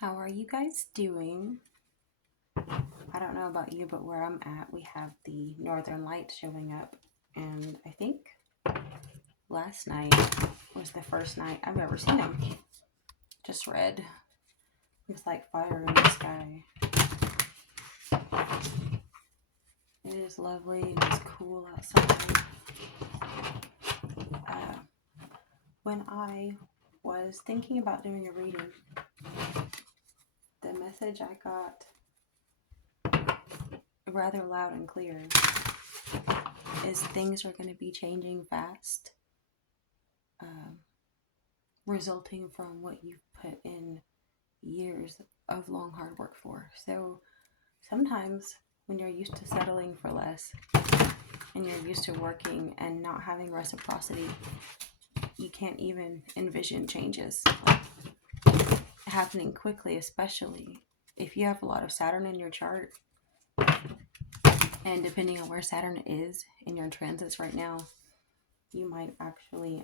How are you guys doing? I don't know about you, but where I'm at, we have the northern lights showing up. And I think last night was the first night I've ever seen them. Just red. It's like fire in the sky. It is lovely and it's cool outside. When I was thinking about doing a reading, the message I got rather loud and clear is things are going to be changing fast, resulting from what you've put in years of long hard work for. So sometimes when you're used to settling for less and you're used to working and not having reciprocity, you can't even envision changes happening quickly, especially if you have a lot of Saturn in your chart. And depending on where Saturn is in your transits right now, you might actually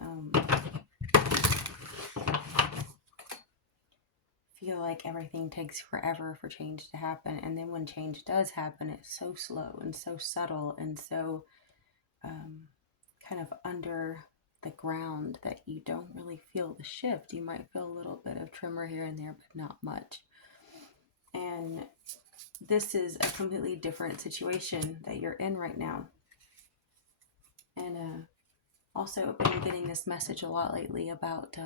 feel like everything takes forever for change to happen. And then when change does happen, it's so slow and so subtle and so kind of under the ground that you don't really feel the shift. You might feel a little bit of tremor here and there, but not much. And this is a completely different situation that you're in right now. And also been getting this message a lot lately about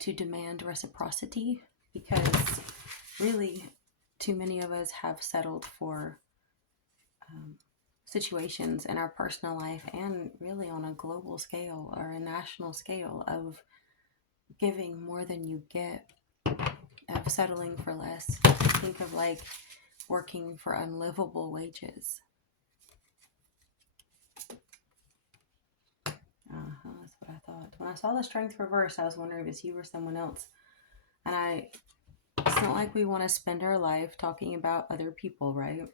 to demand reciprocity, because really too many of us have settled for situations in our personal life and really on a global scale or a national scale of giving more than you get, of settling for less. Think of like working for unlivable wages. That's what I thought. When I saw the strength reverse, I was wondering if it's you or someone else. And it's not like we want to spend our life talking about other people, right?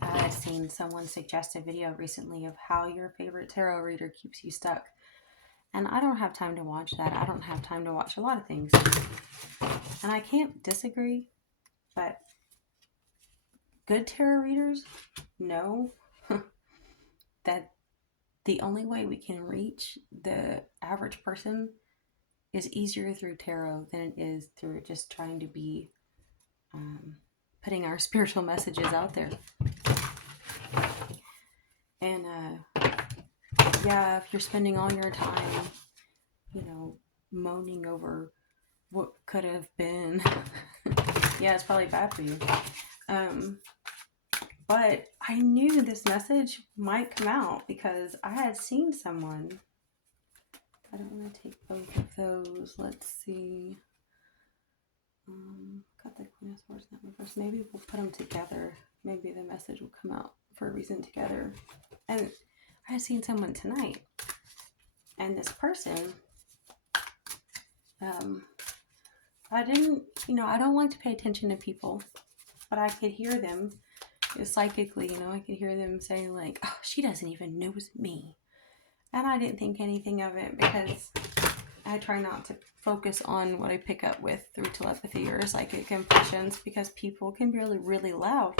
I had seen someone suggest a video recently of how your favorite tarot reader keeps you stuck. And I don't have time to watch that. I don't have time to watch a lot of things. And I can't disagree, but good tarot readers know that the only way we can reach the average person is easier through tarot than it is through just trying to be putting our spiritual messages out there. And yeah, if you're spending all your time, moaning over what could have been, yeah, it's probably bad for you. But I knew this message might come out because I had seen someone. I don't want to take both of those. Let's see. Got the Queen of Swords and Reverse. Maybe we'll put them together. Maybe the message will come out for a reason together. And I had seen someone tonight. And this person, I don't like to pay attention to people, but I could hear them psychically, I could hear them saying like, oh, she doesn't even know it's me. And I didn't think anything of it because I try not to focus on what I pick up with through telepathy or psychic impressions, because people can be really, really loud.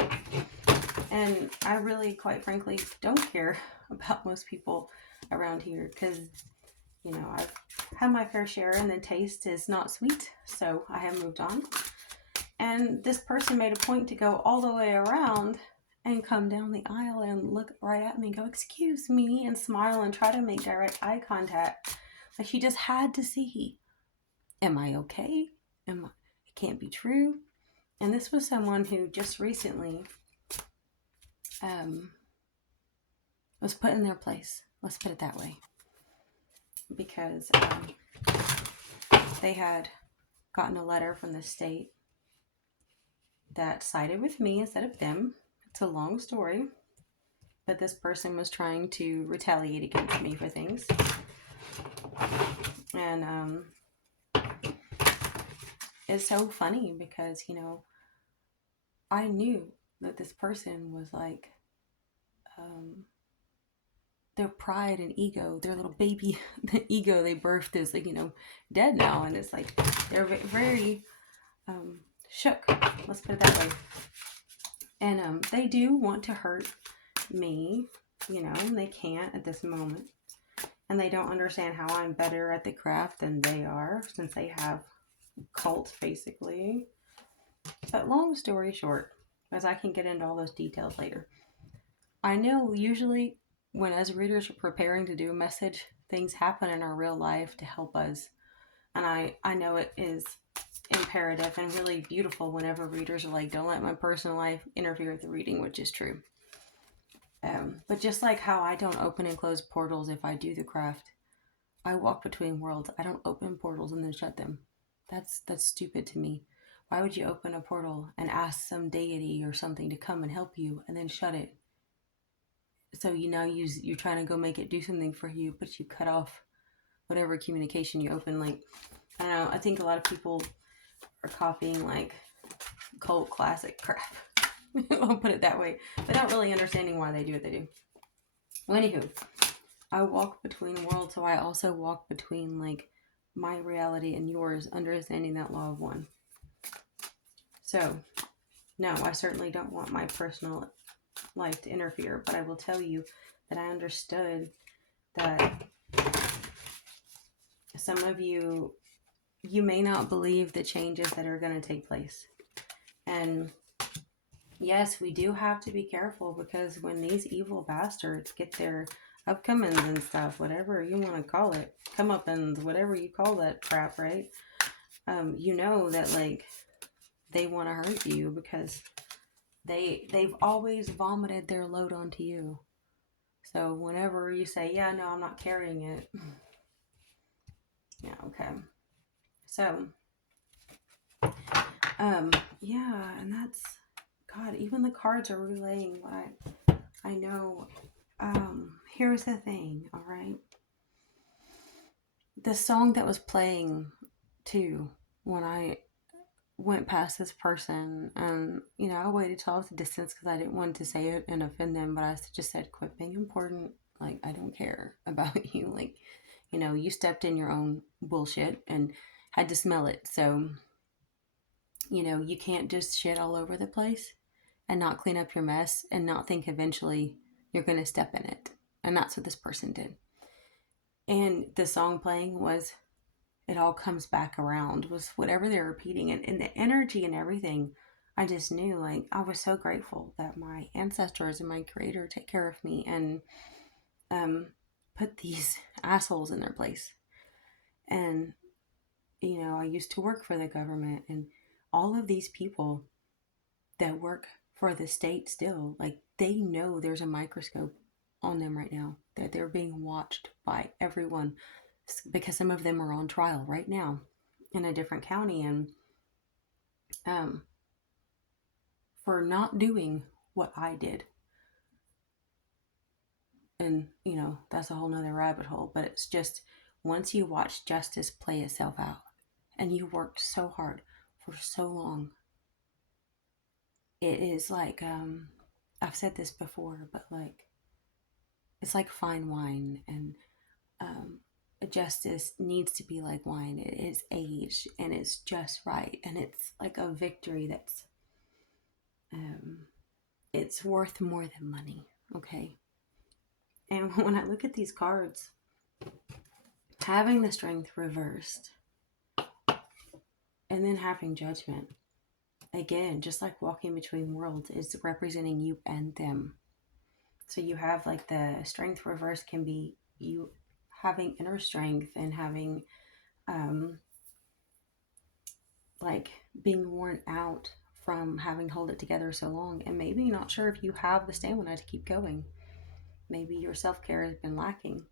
And I really, quite frankly, don't care about most people around here because, I've had my fair share and the taste is not sweet. So I have moved on. And this person made a point to go all the way around and come down the aisle and look right at me and go, excuse me, and smile and try to make direct eye contact. Like she just had to see, am I okay? It can't be true. And this was someone who just recently was put in their place. Let's put it that way. Because they had gotten a letter from the state that sided with me instead of them. It's a long story, but this person was trying to retaliate against me for things. And it's so funny because, I knew that this person was like, their pride and ego, their little baby, the ego they birthed is like, dead now. And it's like, they're very shook. Let's put it that way. And they do want to hurt me, and they can't at this moment. And they don't understand how I'm better at the craft than they are, since they have cults, basically. But long story short, as I can get into all those details later, I know usually when as readers are preparing to do a message, things happen in our real life to help us. And I know it is imperative and really beautiful whenever readers are like, don't let my personal life interfere with the reading, which is true. But just like how I don't open and close portals if I do the craft, I walk between worlds. I don't open portals and then shut them. That's stupid to me. Why would you open a portal and ask some deity or something to come and help you and then shut it? So you're trying to go make it do something for you, but you cut off whatever communication you open. Like, I don't know. I think a lot of people are copying like cult classic crap. I'll put it that way, but not really understanding why they do what they do. Well, anywho, I walk between worlds, so I also walk between like my reality and yours, understanding that law of one. So, no, I certainly don't want my personal life to interfere, but I will tell you that I understood that some of you may not believe the changes that are going to take place. And yes, we do have to be careful, because when these evil bastards get their upcomings and stuff, whatever you want to call it, comeuppance, whatever you call that crap, right? You know that like they want to hurt you, because they've always vomited their load onto you. So whenever you say, yeah, no, I'm not carrying it. Yeah, okay. So, yeah, and that's, God, even the cards are relaying what I know. Here's the thing, all right? The song that was playing too when I went past this person, and I waited till I was a distance because I didn't want to say it and offend them, but I just said, quit being important. Like, I don't care about you. Like, you stepped in your own bullshit and had to smell it. So, you can't just shit all over the place and not clean up your mess and not think eventually you're going to step in it. And that's what this person did. And the song playing was It All Comes Back Around, was whatever they're repeating. And the energy and everything, I just knew, like, I was so grateful that my ancestors and my creator take care of me and put these assholes in their place. And, I used to work for the government, and all of these people that work for the state still, like, they know there's a microscope on them right now, that they're being watched by everyone, because some of them are on trial right now in a different county, and for not doing what I did. And that's a whole nother rabbit hole, but it's just, once you watch justice play itself out and you worked so hard for so long, it is like, I've said this before, but like, it's like fine wine, and justice needs to be like wine. It is aged and it's just right, and it's like a victory that's it's worth more than money. Okay. And when I look at these cards, having the strength reversed and then having judgment, again, just like walking between worlds, is representing you and them. So you have like the strength reversed can be you having inner strength and having like being worn out from having held it together so long, and maybe not sure if you have the stamina to keep going. Maybe your self-care has been lacking,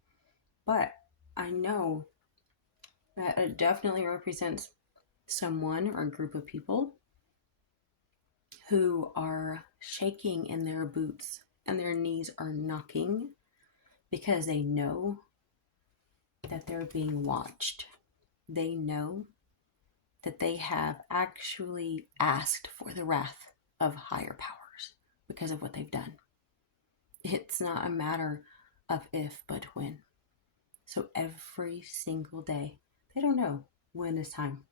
but I know that it definitely represents someone or a group of people who are shaking in their boots and their knees are knocking because they know that they're being watched. They know that they have actually asked for the wrath of higher powers because of what they've done. It's not a matter of if, but when. So every single day, they don't know when is time.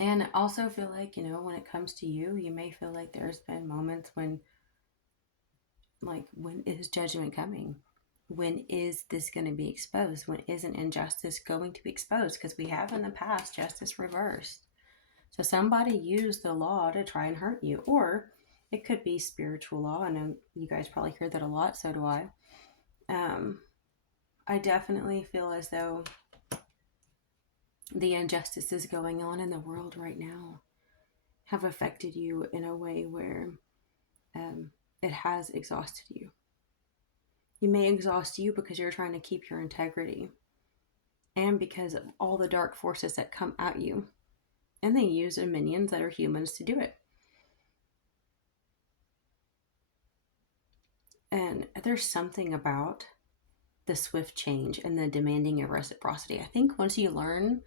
And also feel like, when it comes to you, you may feel like there's been moments when, like, when is judgment coming? When is this going to be exposed? When is an injustice going to be exposed? Because we have in the past justice reversed. So somebody used the law to try and hurt you. Or it could be spiritual law. I know you guys probably hear that a lot, so do I. Um, I definitely feel as though the injustices going on in the world right now have affected you in a way where um, it has exhausted you. You may exhaust you because you're trying to keep your integrity and because of all the dark forces that come at you. And they use the minions that are humans to do it. And there's something about the swift change and the demanding of reciprocity. I think once you learn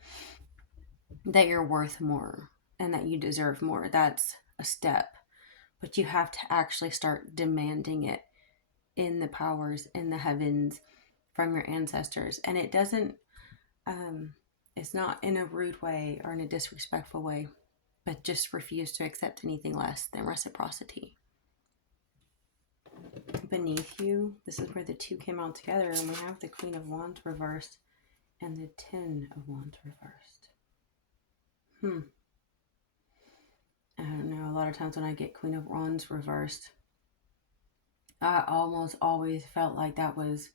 that you're worth more and that you deserve more, that's a step. But you have to actually start demanding it in the powers, in the heavens, from your ancestors. And it doesn't, it's not in a rude way or in a disrespectful way, but just refuse to accept anything less than reciprocity. Beneath you, this is where the two came out together, and we have the Queen of Wands reversed and the Ten of Wands reversed. I don't know. A lot of times when I get Queen of Wands reversed, I almost always felt like that was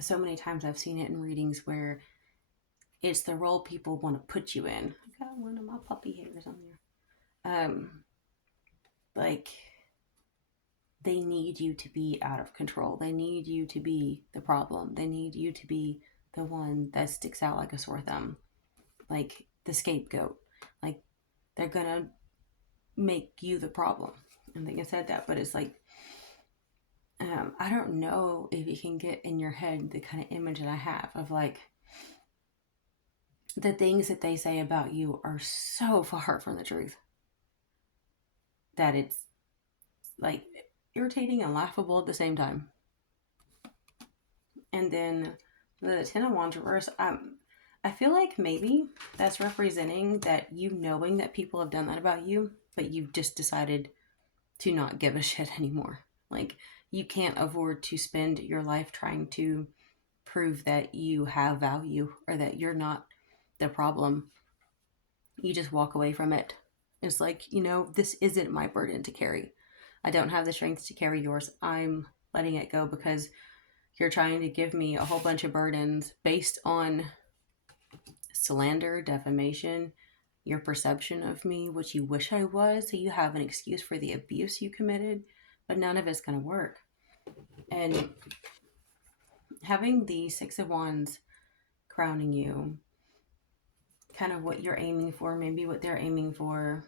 so many times I've seen it in readings where it's the role people want to put you in. I got one of my puppy hairs on there. Like they need you to be out of control. They need you to be the problem. They need you to be the one that sticks out like a sore thumb, like the scapegoat. Like they're gonna make you the problem. I think I said that, but it's like I don't know if you can get in your head the kind of image that I have of like the things that they say about you are so far from the truth that it's like irritating and laughable at the same time. And then the Ten of Wands reverse, I feel like maybe that's representing that you knowing that people have done that about you, but you've just decided to not give a shit anymore. Like you can't afford to spend your life trying to prove that you have value or that you're not the problem. You just walk away from it. It's like, this isn't my burden to carry. I don't have the strength to carry yours. I'm letting it go because you're trying to give me a whole bunch of burdens based on slander, defamation, your perception of me, what you wish I was, so you have an excuse for the abuse you committed, but none of it's going to work. And having the Six of Wands crowning you, kind of what you're aiming for, maybe what they're aiming for.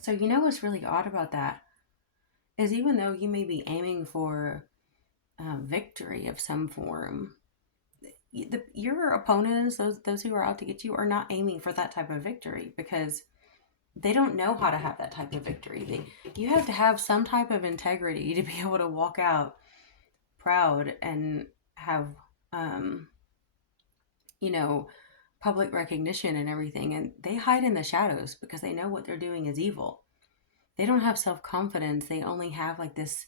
So what's really odd about that is even though you may be aiming for victory of some form, your opponents, those who are out to get you, are not aiming for that type of victory because they don't know how to have that type of victory. You have to have some type of integrity to be able to walk out proud and have, public recognition and everything. And they hide in the shadows because they know what they're doing is evil. They don't have self-confidence. They only have like this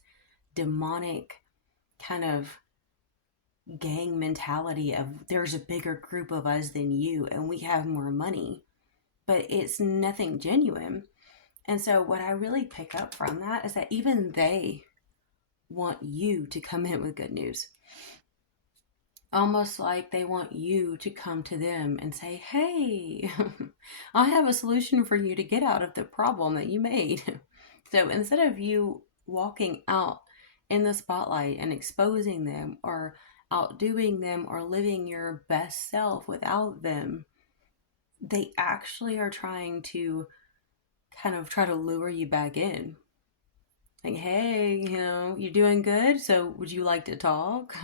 demonic kind of gang mentality of there's a bigger group of us than you and we have more money, but it's nothing genuine. And so what I really pick up from that is that even they want you to come in with good news, almost like they want you to come to them and say, hey, I have a solution for you to get out of the problem that you made. So instead of you walking out in the spotlight and exposing them or outdoing them or living your best self without them, they actually are trying to kind of try to lure you back in. Like, hey, you're doing good, so would you like to talk?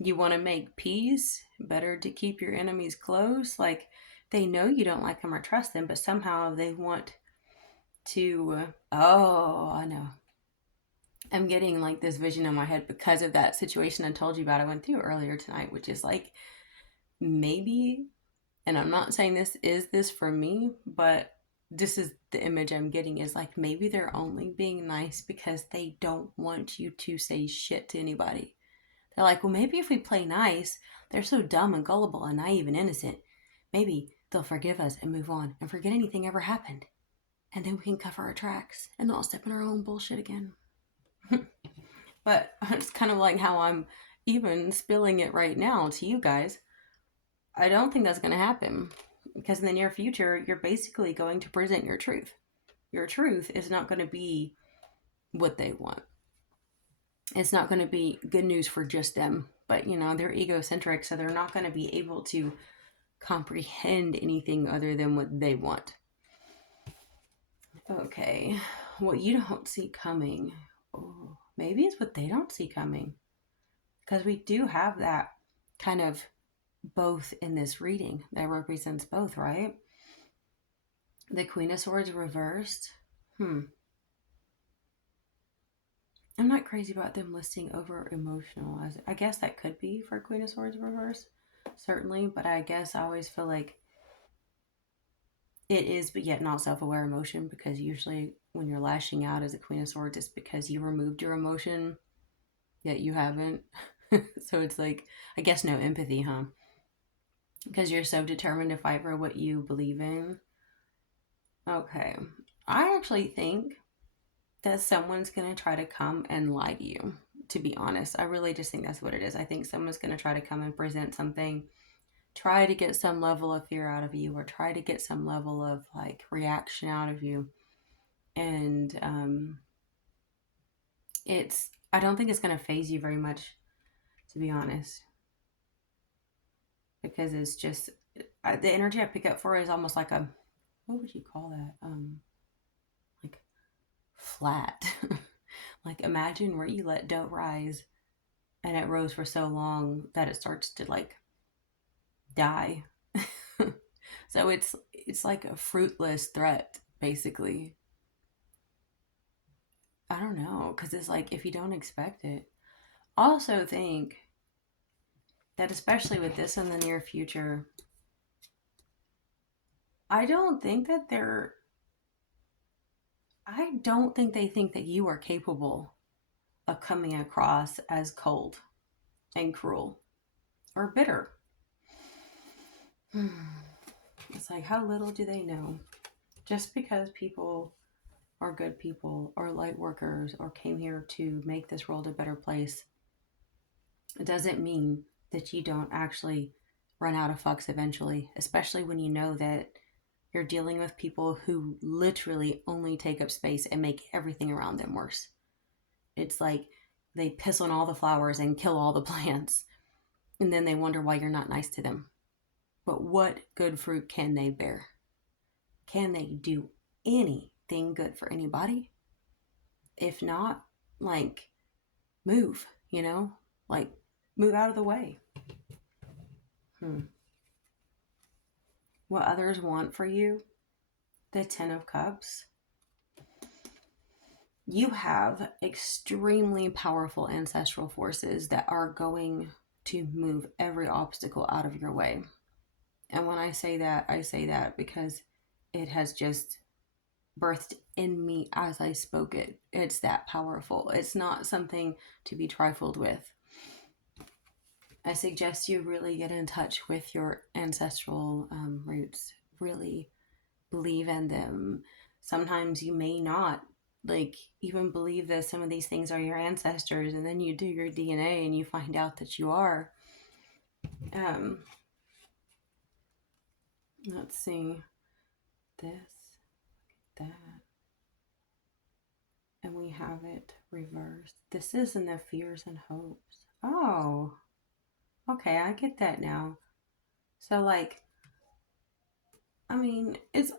You want to make peace? Better to keep your enemies close. Like, they know you don't like them or trust them, but somehow they want to, oh, I know. I'm getting like this vision in my head because of that situation I told you about I went through earlier tonight, which is like maybe And I'm not saying this for me, but this is the image I'm getting, is like maybe they're only being nice because they don't want you to say shit to anybody. They're like, well, maybe if we play nice, they're so dumb and gullible and naive and innocent. Maybe they'll forgive us and move on and forget anything ever happened. And then we can cover our tracks and not step in our own bullshit again. But it's kind of like how I'm even spilling it right now to you guys. I don't think that's going to happen, because in the near future, you're basically going to present your truth. Your truth is not going to be what they want. It's not going to be good news for just them, but they're egocentric, so they're not going to be able to comprehend anything other than what they want. Okay, what you don't see coming. Oh, maybe it's what they don't see coming, because we do have that kind of both in this reading that represents both, right? The Queen of Swords reversed. I'm not crazy about them listing over emotional. I guess that could be for Queen of Swords reverse, certainly, but I guess I always feel like it is, but yet not self-aware emotion, because usually when you're lashing out as a Queen of Swords, it's because you removed your emotion, yet you haven't. So it's like, I guess no empathy, huh? Because you're so determined to fight for what you believe in. Okay. I actually think that someone's going to try to come and lie to you, to be honest. I really just think that's what it is. I think someone's going to try to come and present something, try to get some level of fear out of you, or try to get some level of like reaction out of you. And I don't think it's going to phase you very much, to be honest. Because it's just, the energy I pick up for is almost like a, what would you call that? Like flat. Like imagine where you let dough rise and it rose for so long that it starts to like die. So it's like a fruitless threat, basically. I don't know, because it's like if you don't expect it. I also think that especially with this in the near future, I don't think that they're I don't think they think that you are capable of coming across as cold and cruel or bitter. It's like, how little do they know? Just because people are good people or light workers or came here to make this world a better place, it doesn't mean that you don't actually run out of fucks eventually, especially when you know that you're dealing with people who literally only take up space and make everything around them worse. It's like they piss on all the flowers and kill all the plants, and then they wonder why you're not nice to them. But what good fruit can they bear? Can they do anything good for anybody? If not, like, move, like, move out of the way. What others want for you, the Ten of Cups. You have extremely powerful ancestral forces that are going to move every obstacle out of your way. And when I say that because it has just birthed in me as I spoke it. It's that powerful. It's not something to be trifled with. I suggest you really get in touch with your ancestral roots. Really believe in them. Sometimes you may not even believe that some of these things are your ancestors, and then you do your DNA and you find out that you are. Let's see. This, that. And we have it reversed. This is in the fears and hopes. Oh, okay, I get that now. So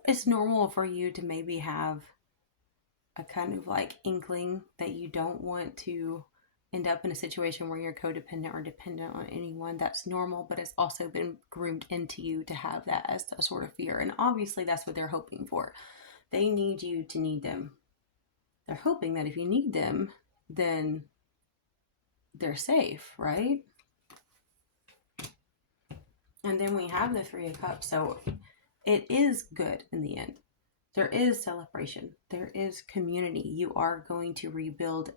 it's normal for you to maybe have a kind of inkling that you don't want to end up in a situation where you're codependent or dependent on anyone. That's normal, but it's also been groomed into you to have that as a sort of fear. And obviously that's what they're hoping for. They need you to need them. They're hoping that if you need them, then they're safe, right? And then we have the Three of Cups. So it is good in the end. There is celebration. There is community. You are going to rebuild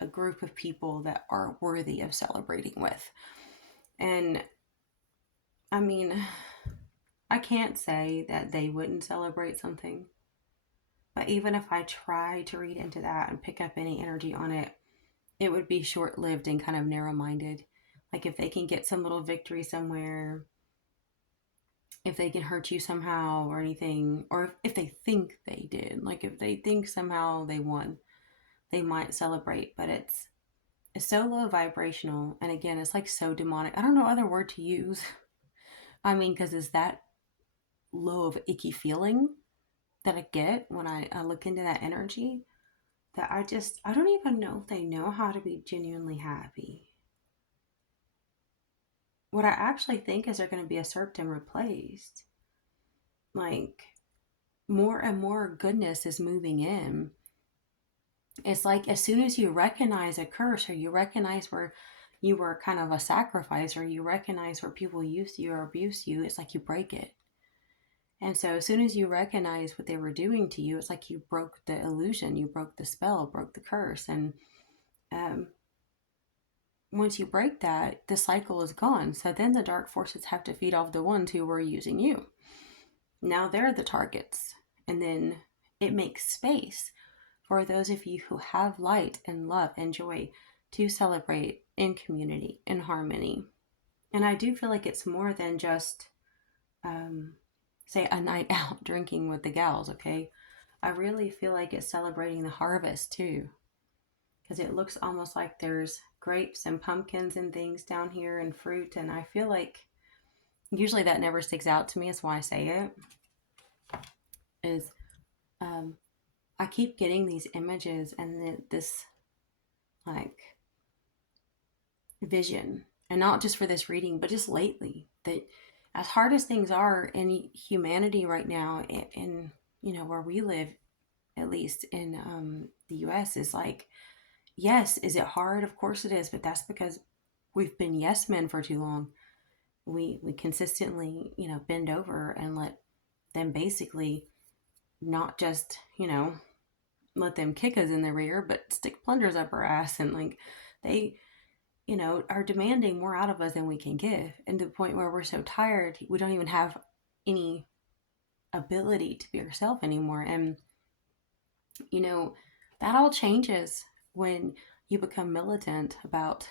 a group of people that are worthy of celebrating with. And I mean, I can't say that they wouldn't celebrate something. But even if I try to read into that and pick up any energy on it, it would be short lived and kind of narrow minded. Like if they can get some little victory somewhere, if they can hurt you somehow or anything, or if they think they did, like if they think somehow they won, they might celebrate. But it's so low vibrational, and again, it's like so demonic. I don't know other word to use. I mean, because it's that low of icky feeling that I get when I look into that energy, that I don't even know if they know how to be genuinely happy. What I actually think is they're going to be usurped and replaced. Like, more and more goodness is moving in. It's like as soon as you recognize a curse, or you recognize where you were kind of a sacrifice, or you recognize where people used you or abused you, it's like you break it. And so as soon as you recognize what they were doing to you, it's like you broke the illusion, you broke the spell, broke the curse. And um, once you break that, the cycle is gone. So then the dark forces have to feed off the ones who were using you. Now they're the targets. And then it makes space for those of you who have light and love and joy to celebrate in community, in harmony. And I do feel like it's more than just, say, a night out drinking with the gals, okay? I really feel like it's celebrating the harvest too, because it looks almost like there's grapes and pumpkins and things down here and fruit. And I feel like usually that never sticks out to me. That's why I say it. Is um, I keep getting these images and this like vision, and not just for this reading, but just lately, that as hard as things are in humanity right now, in you know where we live, at least in the U.S., is like, yes, is it hard? Of course it is, but that's because we've been yes men for too long. We consistently, bend over and let them basically not just, let them kick us in the rear, but stick plungers up our ass, and like they, are demanding more out of us than we can give, and to the point where we're so tired we don't even have any ability to be ourselves anymore. And that all changes when you become militant about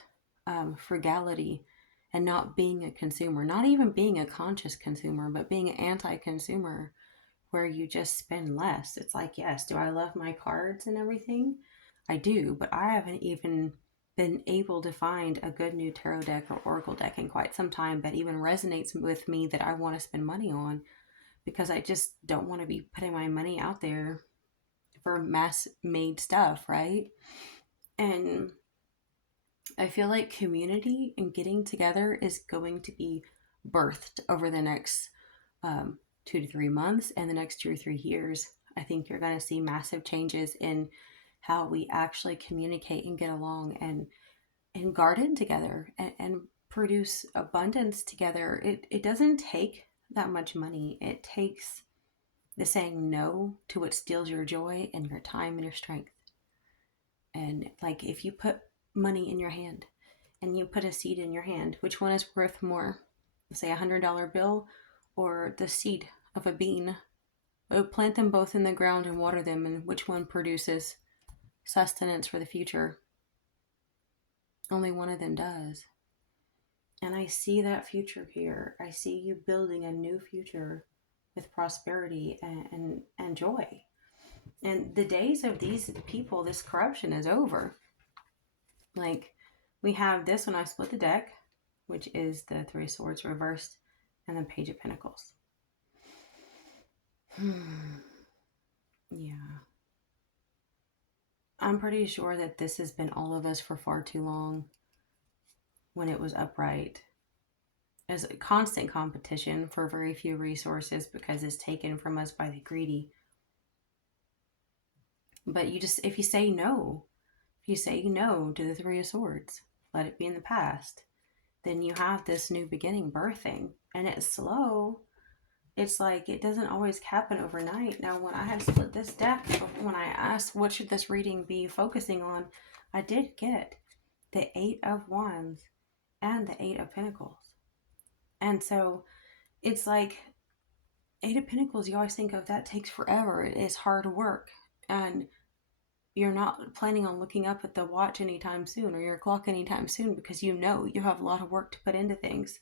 frugality and not being a consumer, not even being a conscious consumer, but being an anti-consumer, where you just spend less. It's like, yes, do I love my cards and everything? I do, but I haven't even been able to find a good new tarot deck or oracle deck in quite some time that even resonates with me, that I want to spend money on, because I just don't want to be putting my money out there for mass made stuff, right? And I feel like community and getting together is going to be birthed over the next 2 to 3 months and the next 2 or 3 years. I think you're going to see massive changes in how we actually communicate and get along, and garden together, and produce abundance together. It doesn't take that much money. It takes the saying no to what steals your joy and your time and your strength. And like, if you put money in your hand and you put a seed in your hand, which one is worth more? Say $100 bill or the seed of a bean? Plant them both in the ground and water them, and which one produces sustenance for the future? Only one of them does. And I see that future here. I see you building a new future with prosperity and joy. And the days of these people, this corruption, is over. Like, we have this when I split the deck, which is the Three of Swords reversed, and the Page of Pentacles. Yeah. I'm pretty sure that this has been all of us for far too long when it was upright. As a constant competition for very few resources, because it's taken from us by the greedy. But if you say no to the Three of Swords, let it be in the past. then you have this new beginning birthing, and it's slow. It's like it doesn't always happen overnight. Now, when I had split this deck, when I asked what should this reading be focusing on, I did get the Eight of Wands and the Eight of Pentacles. And so it's like Eight of Pentacles, you always think of that takes forever. It is hard work. And you're not planning on looking up at the watch anytime soon or your clock anytime soon because you know you have a lot of work to put into things.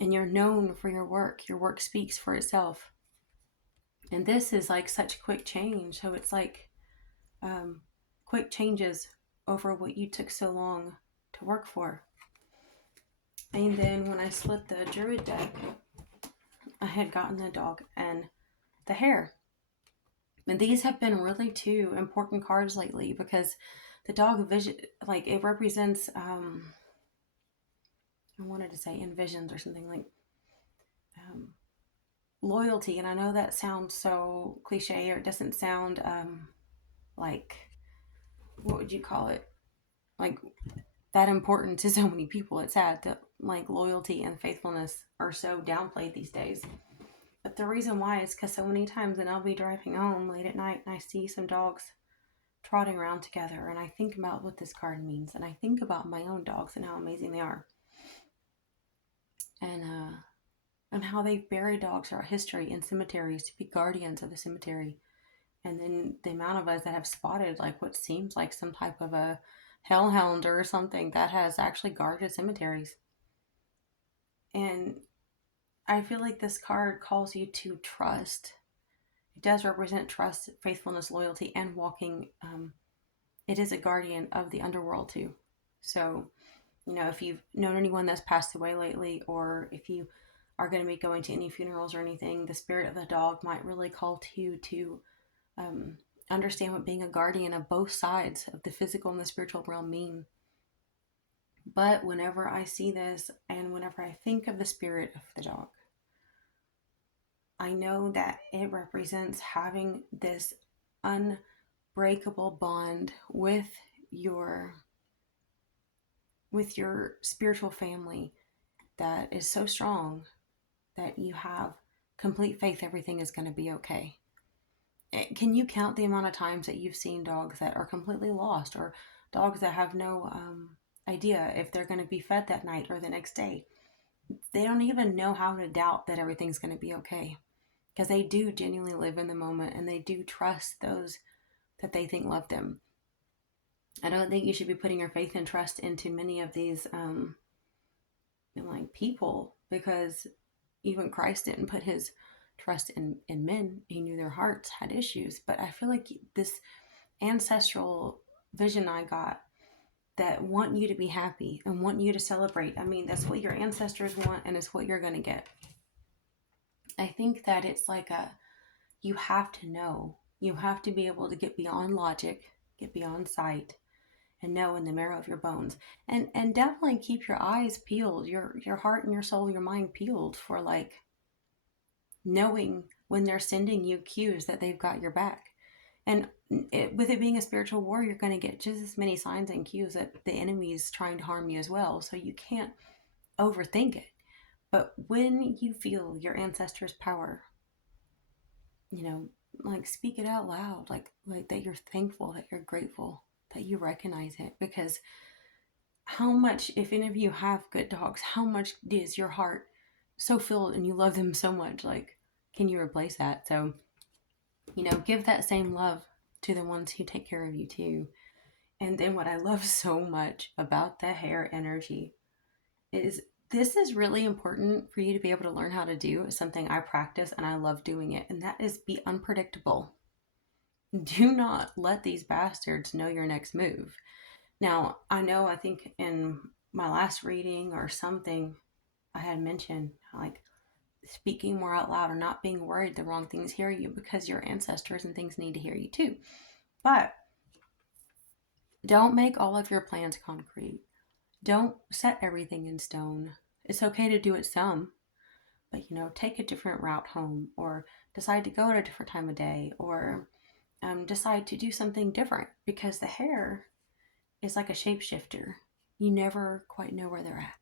And you're known for your work. Your work speaks for itself. And this is like such quick change. So it's like quick changes over what you took so long to work for. And then when I split the Druid deck, I had gotten the dog and the hare. And these have been really two important cards lately because the dog vision, like it represents, I wanted to say envisions or something like loyalty. And I know that sounds so cliche, or it doesn't sound like, what would you call it? Like that important to so many people. It's sad that like loyalty and faithfulness are so downplayed these days. But the reason why is because so many times, and I'll be driving home late at night and I see some dogs trotting around together, and I think about what this card means, and I think about my own dogs and how amazing they are, and how they've buried dogs throughout history in cemeteries to be guardians of the cemetery. And then the amount of us that have spotted like what seems like some type of a hellhound or something that has actually guarded cemeteries. And I feel like this card calls you to trust. It does represent trust, faithfulness, loyalty, and walking. It is a guardian of the underworld too. So, if you've known anyone that's passed away lately, or if you are going to be going to any funerals or anything, the spirit of the dog might really call to you to understand what being a guardian of both sides of the physical and the spiritual realm mean. But whenever I see this and whenever I think of the spirit of the dog, I know that it represents having this unbreakable bond with your spiritual family that is so strong that you have complete faith everything is going to be okay. Can you count the amount of times that you've seen dogs that are completely lost, or dogs that have no idea if they're going to be fed that night or the next day? They don't even know how to doubt that everything's going to be okay, because they do genuinely live in the moment and they do trust those that they think love them. I don't think you should be putting your faith and trust into many of these people, because even Christ didn't put his trust in men. He knew their hearts had issues. But I feel like this ancestral vision I got that want you to be happy and want you to celebrate. I mean, that's what your ancestors want, and it's what you're going to get. I think that it's like you have to know. You have to be able to get beyond logic, get beyond sight, and know in the marrow of your bones. And definitely keep your eyes peeled, your heart and your soul, your mind peeled for like knowing when they're sending you cues that they've got your back. And with it being a spiritual war, you're going to get just as many signs and cues that the enemy is trying to harm you as well. So you can't overthink it. But when you feel your ancestors' power, like speak it out loud, like that you're thankful, that you're grateful, that you recognize it. Because how much, if any of you have good dogs, how much is your heart so filled and you love them so much? Like, can you replace that? So, give that same love to the ones who take care of you too. And then what I love so much about the hare energy is this is really important for you to be able to learn how to do. It's something I practice and I love doing it. And that is be unpredictable. Do not let these bastards know your next move. Now, I think in my last reading or something, I had mentioned like speaking more out loud or not being worried the wrong things hear you, because your ancestors and things need to hear you too. But don't make all of your plans concrete. Don't set everything in stone. It's okay to do it some, but take a different route home, or decide to go at a different time of day, or decide to do something different, because the hare is like a shapeshifter. you never quite know where they're at.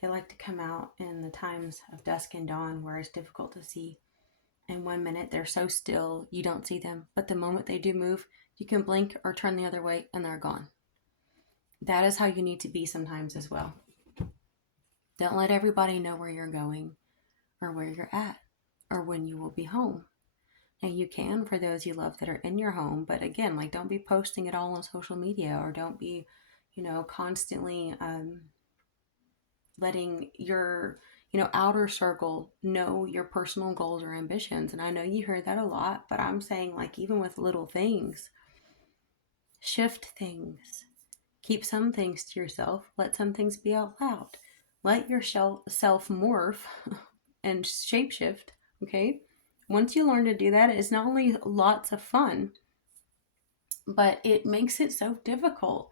They like to come out in the times of dusk and dawn where it's difficult to see. And 1 minute they're so still you don't see them. But the moment they do move, you can blink or turn the other way and they're gone. That is how you need to be sometimes as well. Don't let everybody know where you're going or where you're at or when you will be home. And you can for those you love that are in your home. But again, like, don't be posting it all on social media, or don't be, constantly letting your, outer circle know your personal goals or ambitions. And I know you heard that a lot, but I'm saying, like, even with little things, shift things. Keep some things to yourself. Let some things be out loud. Let yourself morph and shapeshift, okay? Once you learn to do that, it's not only lots of fun, but it makes it so difficult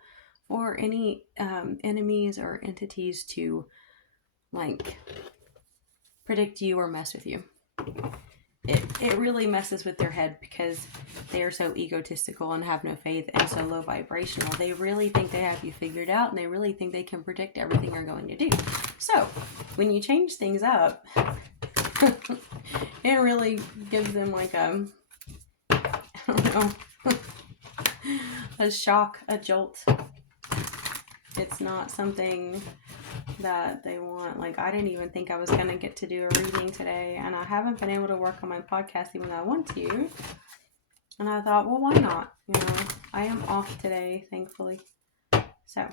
for any enemies or entities to, like, predict you or mess with you. It really messes with their head because they are so egotistical and have no faith and so low vibrational. They really think they have you figured out, and they really think they can predict everything you're going to do. So when you change things up, it really gives them like I don't know, a shock, a jolt. It's not something that they want. Like, I didn't even think I was going to get to do a reading today, and I haven't been able to work on my podcast even though I want to. And I thought, well, why not? I am off today, thankfully. So,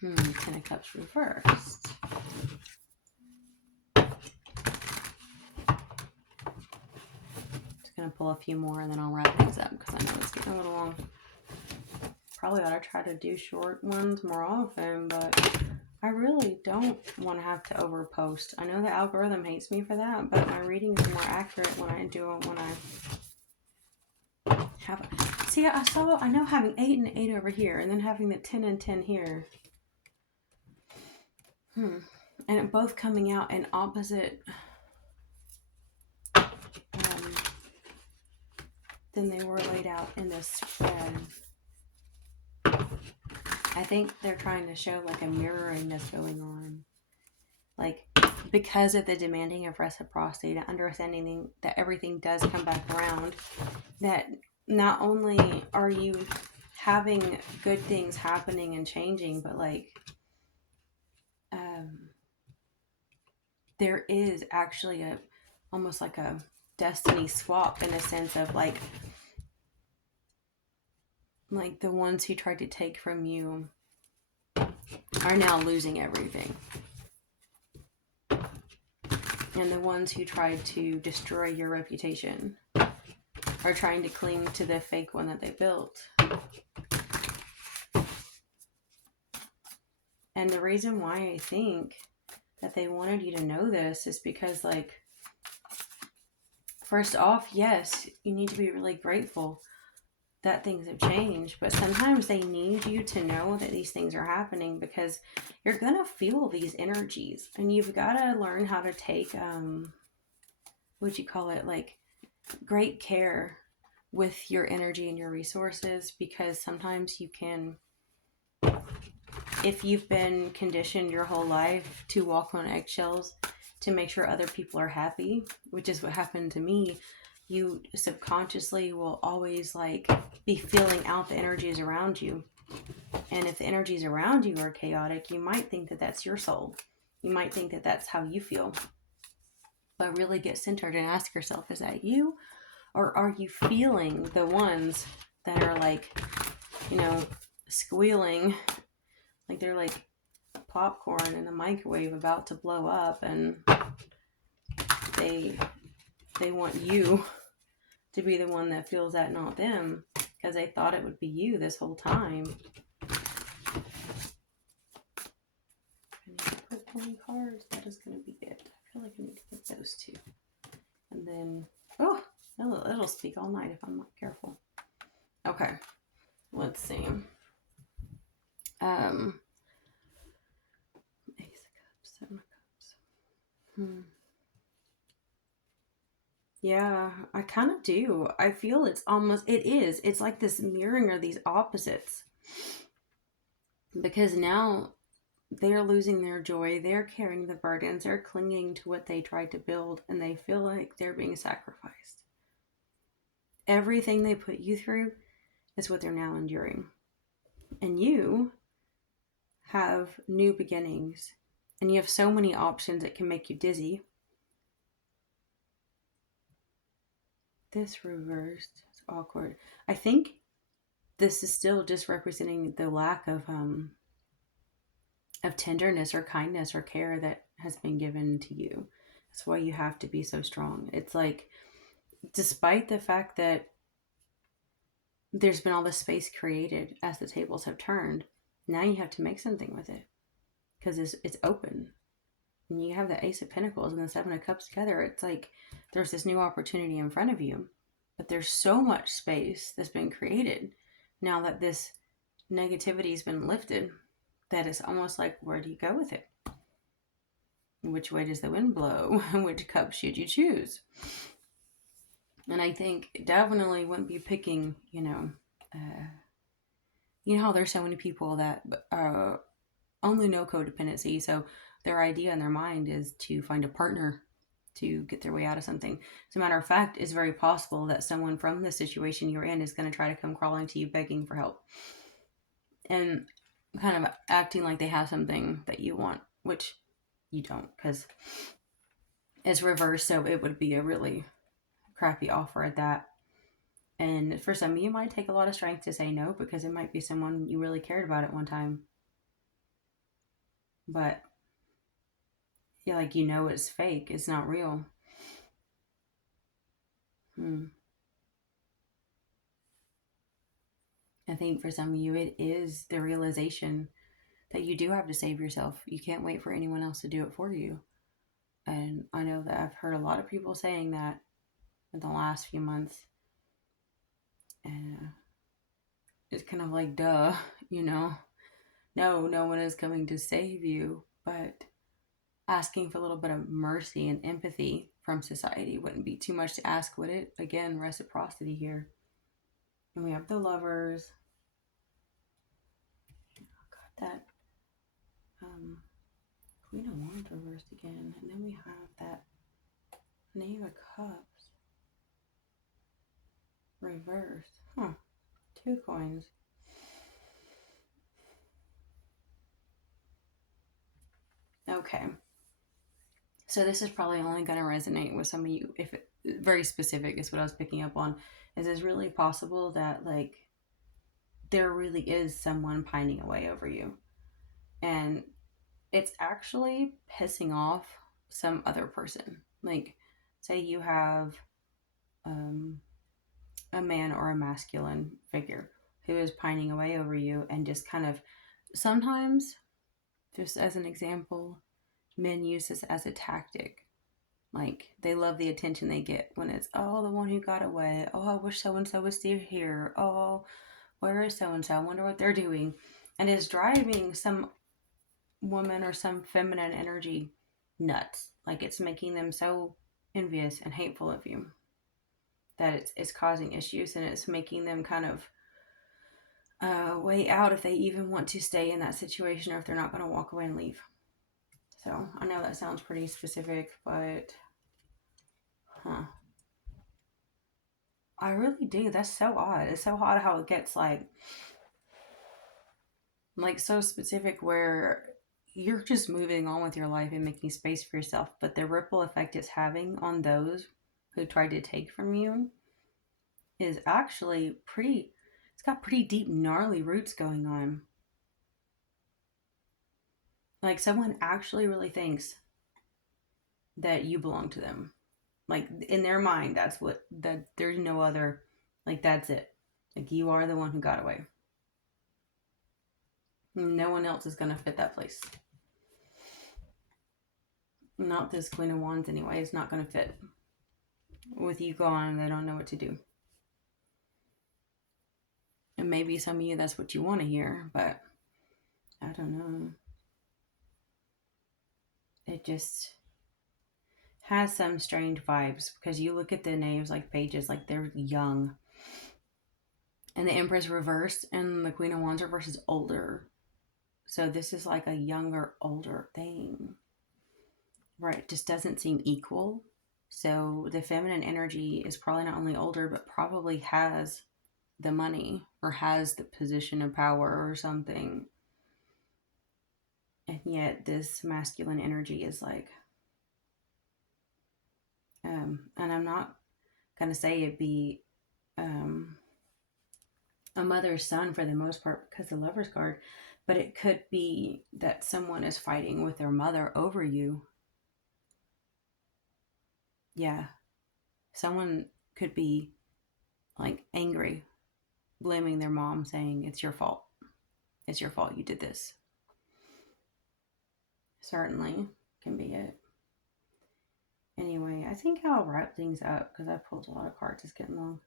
10 of Cups reversed. Just going to pull a few more and then I'll wrap things up because I know it's getting a little long. Probably ought to try to do short ones more often, but I really don't want to have to overpost. I know the algorithm hates me for that, but my readings are more accurate when I do it when I have it. See, I know having 8 and 8 over here, and then having the 10 and 10 here. And it both coming out in opposite than they were laid out in this spread. I think they're trying to show like a mirroring that's going on. Like, because of the demanding of reciprocity, the understanding that everything does come back around, that not only are you having good things happening and changing, but like, there is actually almost like a destiny swap in a sense of like the ones who tried to take from you are now losing everything. And the ones who tried to destroy your reputation are trying to cling to the fake one that they built. And the reason why I think that they wanted you to know this is because, like, first off, yes, you need to be really grateful that things have changed, but sometimes they need you to know that these things are happening because you're gonna feel these energies, and you've got to learn how to take like great care with your energy and your resources, because sometimes you can, if you've been conditioned your whole life to walk on eggshells to make sure other people are happy, which is what happened to me, you subconsciously will always like be feeling out the energies around you. And if the energies around you are chaotic, you might think that that's your soul. You might think that that's how you feel. But really get centered and ask yourself, is that you? Or are you feeling the ones that are like, squealing, like they're like popcorn in the microwave about to blow up, and they want you to be the one that feels that, not them, because they thought it would be you this whole time. I need to put 20 cards. That is going to be it. I feel like I need to get those two. And then, it'll speak all night if I'm not careful. Okay, let's see. Ace of Cups, Seven of Cups. Yeah, I kind of do. I feel it's like this mirroring of these opposites. because now they're losing their joy, they're carrying the burdens, they're clinging to what they tried to build, and they feel like they're being sacrificed. Everything they put you through is what they're now enduring. And you have new beginnings, and you have so many options that can make you dizzy. This reversed. It's awkward. I think this is still just representing the lack of tenderness or kindness or care that has been given to you. That's why you have to be so strong. It's like, despite the fact that there's been all this space created as the tables have turned, now you have to make something with it because it's open. And you have the Ace of Pentacles and the Seven of Cups together. It's like there's this new opportunity in front of you, but there's so much space that's been created now that this negativity has been lifted that it's almost like, where do you go with it? Which way does the wind blow? Which cup should you choose? And I think definitely wouldn't be picking, how there's so many people that only know codependency. So their idea in their mind is to find a partner to get their way out of something. As a matter of fact, it's very possible that someone from the situation you're in is going to try to come crawling to you begging for help and kind of acting like they have something that you want, which you don't, because it's reversed. So it would be a really crappy offer at that. And for some of you, it might take a lot of strength to say no, because it might be someone you really cared about at one time. But yeah, like, it's fake. It's not real. I think for some of you, it is the realization that you do have to save yourself. You can't wait for anyone else to do it for you. And I know that I've heard a lot of people saying that in the last few months. And it's kind of like, duh, no one is coming to save you. But asking for a little bit of mercy and empathy from society wouldn't be too much to ask, would it? Again, reciprocity here. And we have the Lovers. Got that Queen of Wands reversed again. And then we have that Knave of Cups reversed. Huh. 2 coins. Okay. So this is probably only going to resonate with some of you. If it, very specific is what I was picking up on. Is it really possible that, like, there really is someone pining away over you? And it's actually pissing off some other person. Like, say you have a man or a masculine figure who is pining away over you, and just kind of, sometimes, just as an example, men use this as a tactic. Like, they love the attention they get when it's, oh, the one who got away. Oh, I wish so-and-so was still here. Oh, where is so-and-so? I wonder what they're doing. And it's driving some woman or some feminine energy nuts. Like, it's making them so envious and hateful of you that it's causing issues, and it's making them kind of way out if they even want to stay in that situation, or if they're not going to walk away and leave. So I know that sounds pretty specific, but I really do. That's so odd. It's so odd how it gets like so specific, where you're just moving on with your life and making space for yourself, but the ripple effect it's having on those who tried to take from you is actually pretty, it's got pretty deep, gnarly roots going on. Like, someone actually really thinks that you belong to them. Like, in their mind, that there's no other, like, that's it. Like, you are the one who got away. No one else is going to fit that place. Not this Queen of Wands anyway. It's not going to fit. With you gone, they don't know what to do. And maybe some of you, that's what you want to hear, but I don't know. It just has some strange vibes, because you look at the names, like, pages, like, they're young. And the Empress reversed and the Queen of Wands reversed is older. So this is like a younger, older thing, right? It just doesn't seem equal. So the feminine energy is probably not only older, but probably has the money or has the position of power or something. And yet this masculine energy is like, and I'm not going to say it be a mother's son for the most part because the lover's card, but it could be that someone is fighting with their mother over you. Yeah. Someone could be like angry, blaming their mom, saying, It's your fault. It's your fault you did this. Certainly can be it. Anyway, I think I'll wrap things up because I pulled a lot of cards. It's getting long.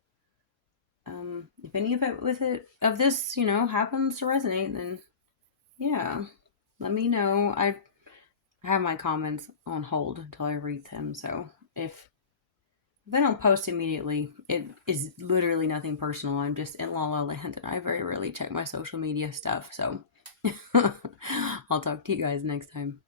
If any of it with it of this, happens to resonate, then yeah, let me know. I have my comments on hold until I read them. So if they don't post immediately, it is literally nothing personal. I'm just in La La Land and I very rarely check my social media stuff. So I'll talk to you guys next time.